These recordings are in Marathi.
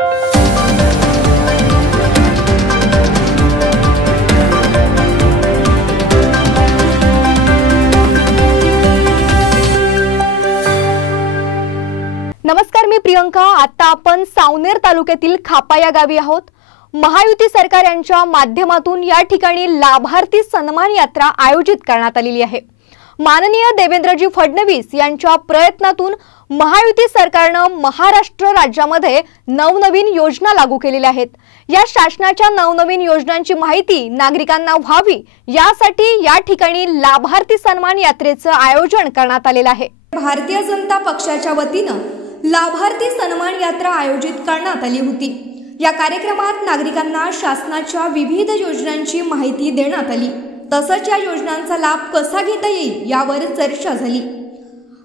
नमस्कार, मी प्रियंका। आता आपण सावनेर तालुक्यातील खापा या गावी आहोत। महायुती सरकार यांच्या माध्यमातून या ठिकाणी लाभार्थी सन्मान यात्रा आयोजित करण्यात आलेली आहे। माननीय देवेंद्रजी फडणवीस यांच्या प्रयत्नातून महायुती सरकारने महाराष्ट्र राज्यामध्ये नवनवीन योजना लागू केलेल्या आहेत। या शासनाच्या नवनवीन योजनांची माहिती नागरिकांना व्हावी यासाठी या ठिकाणी लाभार्थी सन्मान यात्रेचे आयोजन करण्यात आलेले आहे। भारतीय जनता पक्षाच्या वतीने लाभार्थी सन्मान यात्रा आयोजित करण्यात आली होती। या कार्यक्रमात नागरिकांना शासनाच्या विविध योजनांची माहिती देण्यात आली, तसंच या योजनांचा लाभ कसा घेता येईल यावर चर्चा झाली।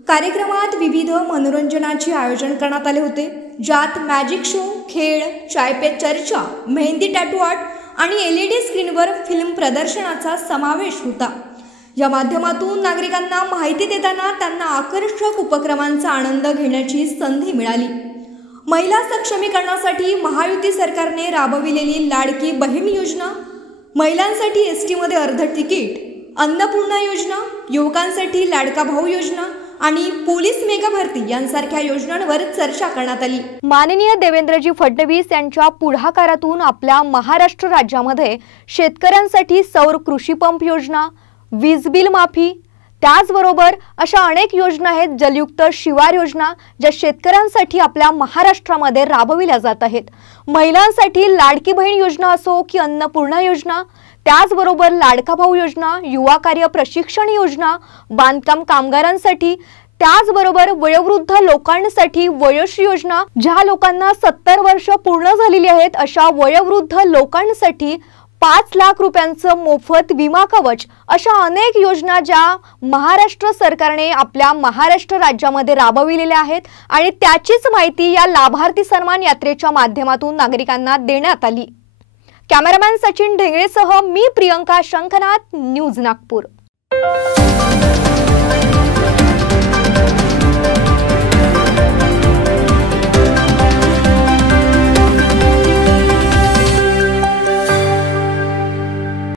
कार्यक्रमात विविध मनोरंजनाचे आयोजन करण्यात आले होते, ज्यात मॅजिक शो, खेळ, चाय पे चर्चा, मेहंदी टॅटू आर्ट आणि LED स्क्रीनवर फिल्म प्रदर्शनाचा समावेश होता। या माध्यमातून नागरिकांना माहिती देताना त्यांना आकर्षक उपक्रमांचा आनंद घेण्याची संधी मिळाली। महिला सक्षमीकरणासाठी महायुती सरकारने राबविलेली लाडकी बहीण योजना, महिलांसाठी ST मध्ये अर्ध तिकीट, अन्नपूर्णा योजना, युवकांसाठी लाडका भाऊ योजना आणि पोलीस मेगा भरती यांसारख्या योजनांवर चर्चा करण्यात आली। माननीय देवेंद्रजी फडणवीस यांच्या पुढाकारातून आपल्या महाराष्ट्र राज्यामध्ये शेतकऱ्यांसाठी सौर कृषी पंप योजना, वीज बिल माफी, त्याचबरोबर अशा अनेक योजना आहेत, जलयुक्त शिवार योजना, ज्या शेतकऱ्यांसाठी आपल्या महाराष्ट्रामध्ये राबविल्या जात आहेत। महिलांसाठी लाडकी बहीण योजना असो की अन्नपूर्णा योजना, त्याचबरोबर लाडका भाऊ योजना, युवा कार्य प्रशिक्षण योजना, बांधकाम कामगारांसाठी, त्याचबरोबर वयोवृद्ध लोकांसाठी वयोश्री योजना, ज्या लोकांना 70 वर्ष पूर्ण झालेली आहेत अशा वयोवृद्ध लोकांसाठी 5 लाख रुपयांचं मोफत विमा कवच, अशा अनेक योजना ज्या महाराष्ट्र सरकारने आपल्या महाराष्ट्र राज्यामध्ये राबविलेल्या आहेत आणि त्याचीच माहिती या लाभार्थी सन्मान यात्रेच्या माध्यमातून नागरिकांना देण्यात आली। कॅमेरामॅन सचिन ढेंगळेसह मी प्रियंका शंखनाथ, न्यूज नागपूर।